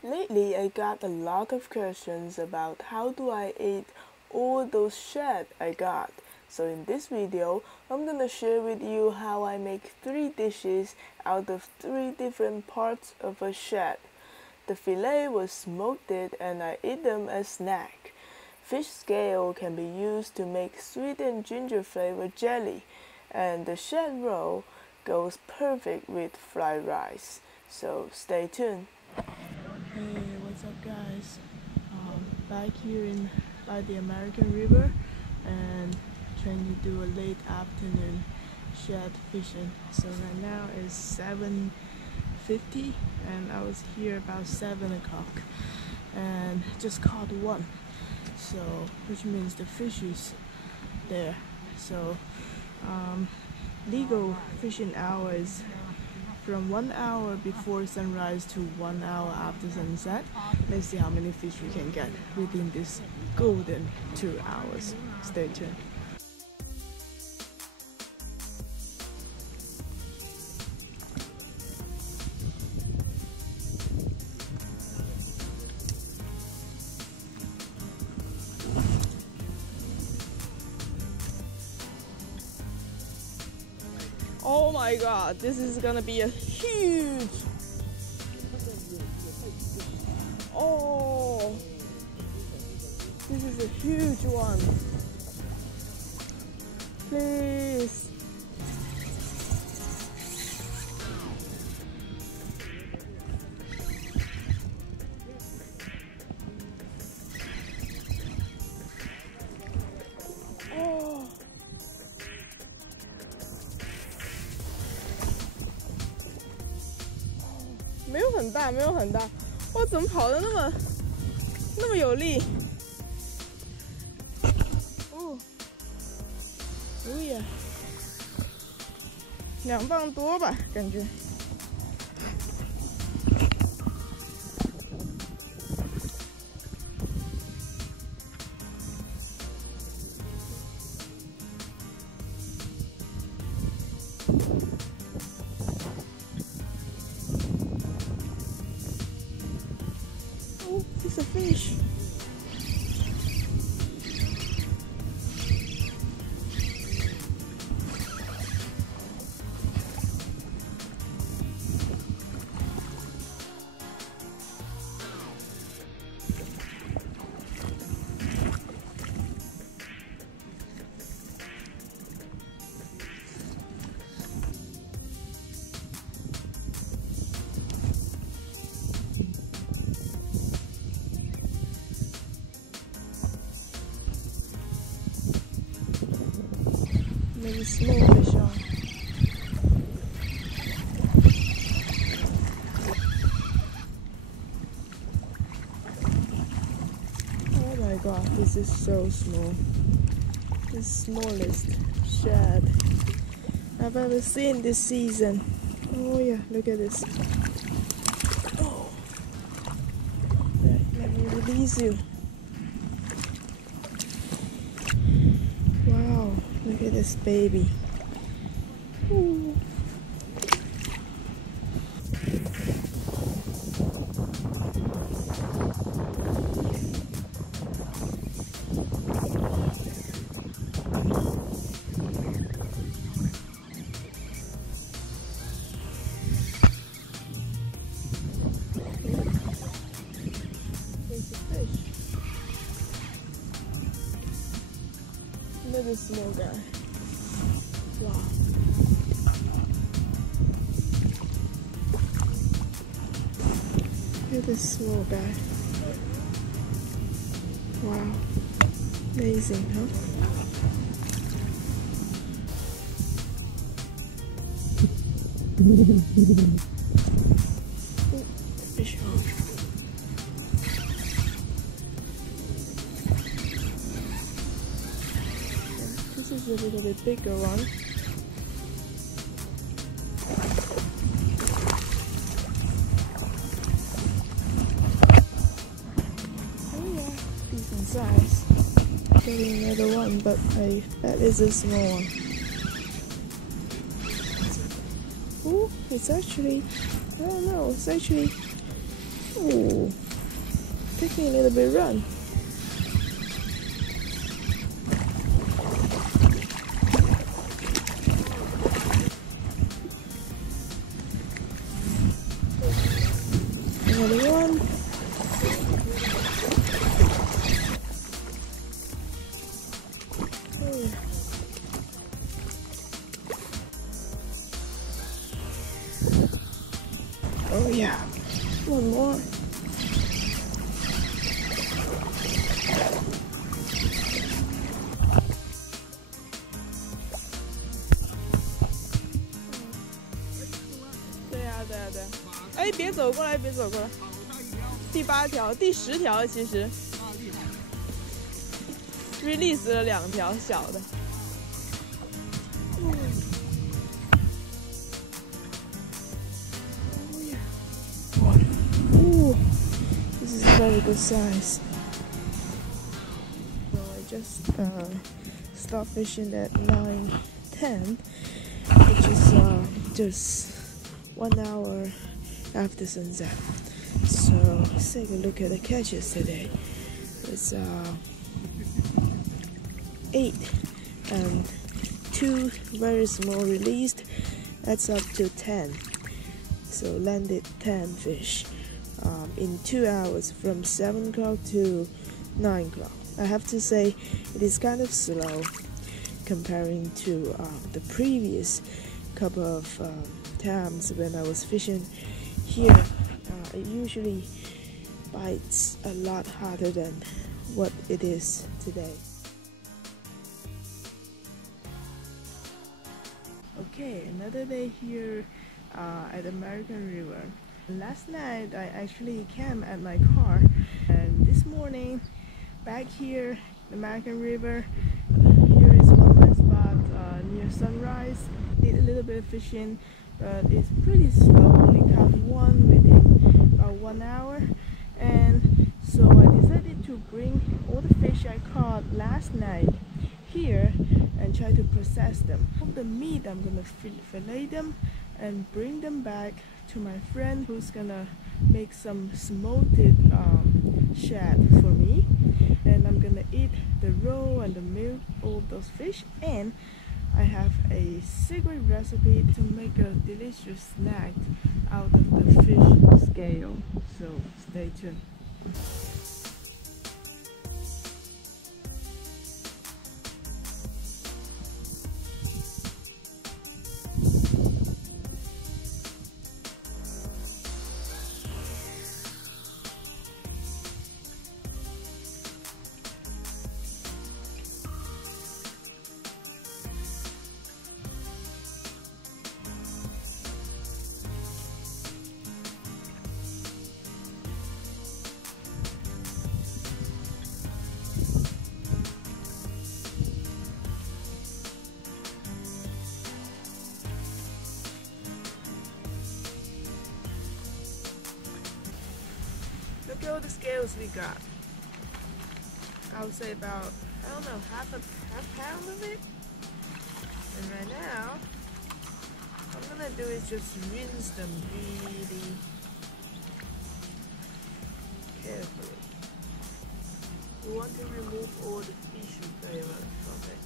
Lately, I got a lot of questions about how do I eat all those shad I got. So in this video, I'm gonna share with you how I make 3 dishes out of 3 different parts of a shad. The fillet was smoked and I eat them as snack. Fish scale can be used to make sweet and ginger flavored jelly, and the shad roll goes perfect with fried rice. So stay tuned. Hey, what's up guys? Back here by the American River and trying to do a late afternoon shad fishing. So right now it's 7:50 and I was here about 7 o'clock and just caught one. So which means the fish is there. So legal fishing hours from 1 hour before sunrise to 1 hour after sunset. Let's see how many fish we can get within this golden 2 hours. Stay tuned. Oh my god, this is gonna be a huge... Oh, this is a huge one. Please. Oh. 没有很大，没有很大。我怎么跑得那么有力？哦，哦呀，2磅多吧，感觉。It's a fish. Maybe small fish on. Oh my god, this is so small. The smallest shad I've ever seen this season. Oh yeah, look at this. Oh, right, let me release you. Wow, look at this baby. Ooh. There's a fish. Look at this small guy. Wow. Look at this small guy. Wow. Amazing, huh? Oh, fish on. This is a little bit bigger one. Oh yeah, decent size. Getting another one, but that is a small one. Oh, it's actually, I don't know, it's actually Ooh, taking a little bit run. Another one. Oh yeah, one more.对呀，对呀，对。哎，别走过来，别走过来。第8条，第10条其实。release 了2条小的。Ooh, this is a very good size. So I just stopped fishing at 9:10, which is just 1 hour after sunset. So let's take a look at the catches today. It's 8 and 2 very small released. That's up to 10. So landed 10 fish in 2 hours from 7 o'clock to 9 o'clock. I have to say it is kind of slow comparing to the previous couple of times when I was fishing here. It usually bites a lot harder than what it is today. Okay, another day here at American River. Last night I actually camped at my car, and this morning back here American River. Here is one nice spot near sunrise. Did a little bit of fishing, but it's pretty slow. Only caught one within about 1 hour, and so I decided to bring all the fish I caught last night here and try to process them. From the meat, I'm gonna fillet them and bring them back to my friend, who's gonna make some smoked shad for me, and I'm gonna eat the roe and the milk, all those fish. And I have a secret recipe to make a delicious snack out of the fish scale, so stay tuned. Look at all the scales we got. I would say about, I don't know, half pound of it. And right now, what I'm gonna do is just rinse them really carefully. We want to remove all the fishy flavor from it.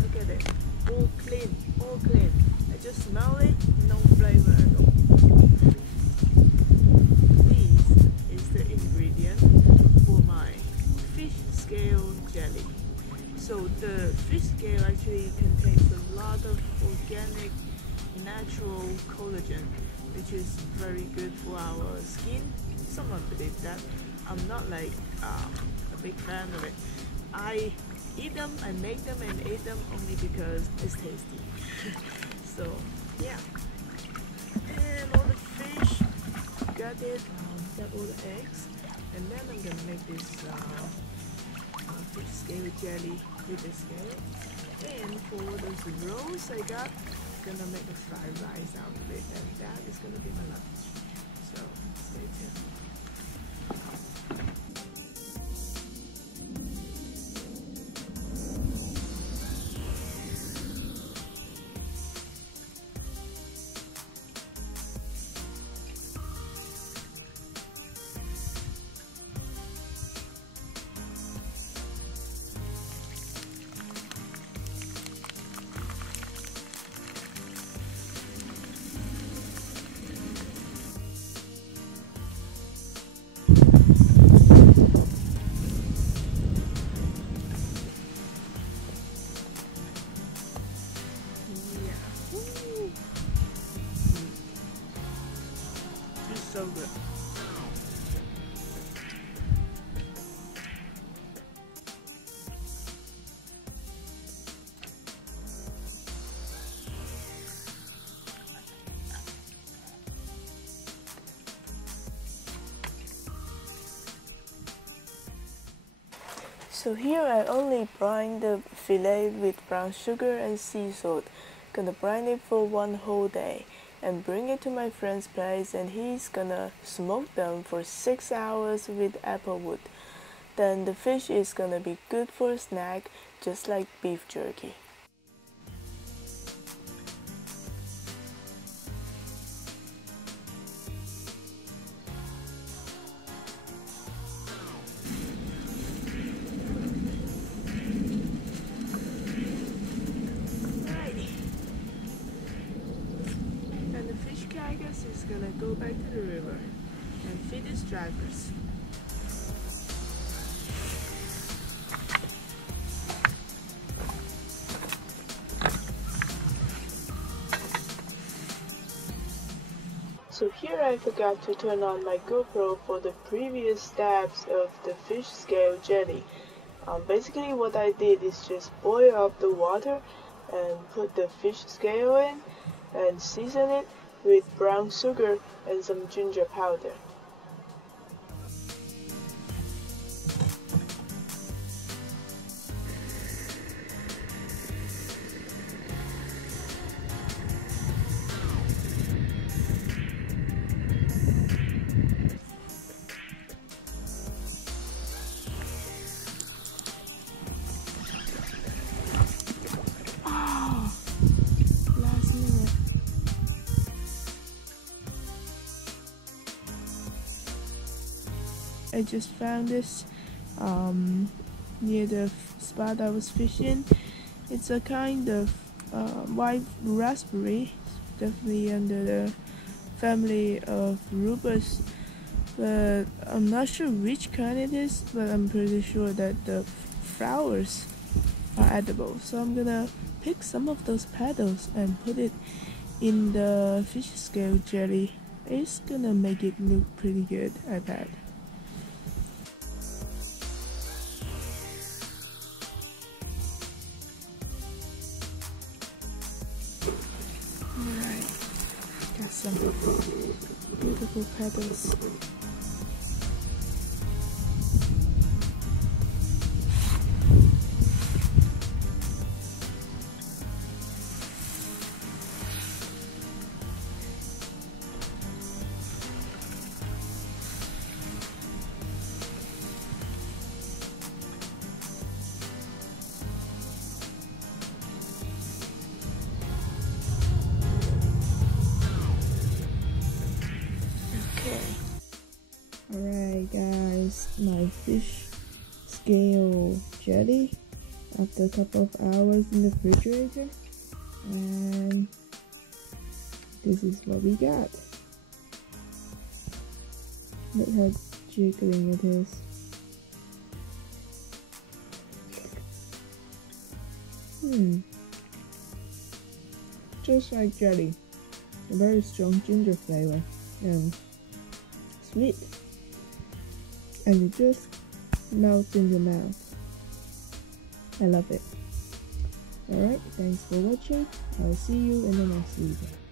Look at it, all clean, all clean. I just smell it, no flavor at all. This is the ingredient for my fish scale jelly. So the fish scale actually contains a lot of organic, natural collagen, which is very good for our skin. Someone believe that. I'm not like a big fan of it. I eat them, I make them and eat them only because it's tasty. So yeah, and all the fish, got it, got all the eggs, and then I'm gonna make this fish scale jelly with the scale. And for those rolls I got, I'm gonna make a fried rice out of it, and that is gonna be my lunch. so good. So here I only brine the fillet with brown sugar and sea salt. Gonna brine it for one whole day and bring it to my friend's place, and he's gonna smoke them for 6 hours with apple wood. Then the fish is gonna be good for a snack, just like beef jerky. Is gonna go back to the river and feed its drivers. So here I forgot to turn on my GoPro for the previous steps of the fish scale jelly. Basically what I did is just boil up the water and put the fish scale in and season it with brown sugar and some ginger powder. I just found this near the spot I was fishing. It's a kind of white raspberry, definitely under the family of Revros, but I'm not sure which kind it is, but I'm pretty sure that the flowers are edible. So I'm gonna pick some of those petals and put it in the fish scale jelly. It's gonna make it look pretty good, I bet. Alright, got some beautiful petals. Alright guys, my fish scale jelly after a couple of hours in the refrigerator, and this is what we got. Look how jiggling it is. Just like jelly, a very strong ginger flavor and sweet, and it just melts in your mouth. I love it. Alright, thanks for watching. I'll see you in the next video.